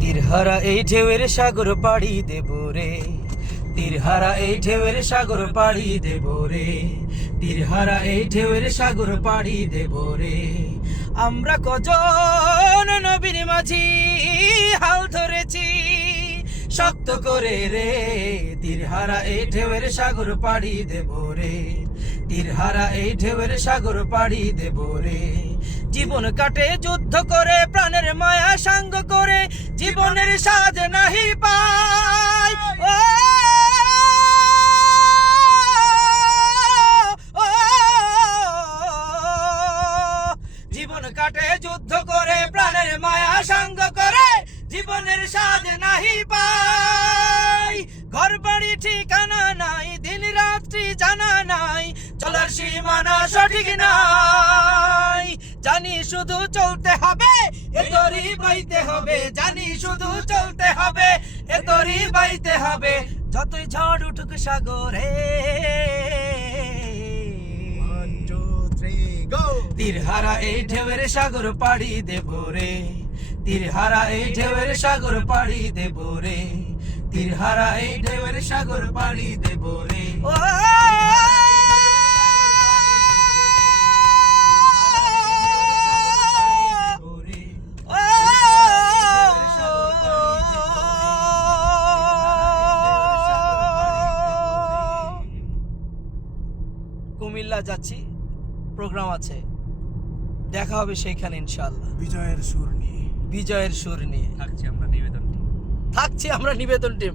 তীরহারা এই ঢেউয়ের সাগর পাড়ি দেব রে, তীরহারা এই ঢেউয়ের সাগর পাড়ি দেব রে, তীরহারা এই ঢেউয়ের সাগর পাড়ি দেব রে। আমরা কজন নবীর মাঝি হাল ধরেছি শক্ত করে রে, তীরহারা এই ঢেউয়ের সাগর পাড়ি দেব রে, তীরহারা এই ঢেউয়ের সাগর পাড়ি দেব রে। জীবন কাটে যুদ্ধ করে, প্রাণের মায়া সাঙ্গ করে, জীবনের স্বাদ নাহি পাই। জীবন কাটে যুদ্ধ করে, প্রাণের মায়া সাঙ্গ করে, জীবনের স্বাদ নাহি পাই। ঘর বাড়ি ঠিকানা নাই, দিন রাত্রি জানা নাই, চলার সীমানা সঠিক নাই। জানি শুধু চলতে হবে, এ তরি বাইতে হবে, জানি শুধু চলতে হবে, এ তরি বাইতে হবে। যতই ঝড় উঠুক সাগরে, তীরহারা এই ঢেউয়ের সাগর পাড়ি দেব রে, তীরহারা এই ঢেউয়ের সাগর পাড়ি দেব রে, তীরহারা এই ঢেউয়ের সাগর পাড়ি দেব রে। ও কুমিল্লা যাচ্ছি, প্রোগ্রাম আছে, দেখা হবে সেইখানে ইনশাআল্লাহ। বিজয়ের সুর নিয়ে, বিজয়ের সুর নিয়ে থাকছি আমরা নিবেদন টিম। থাকছি আমরা নিবেদন টিম।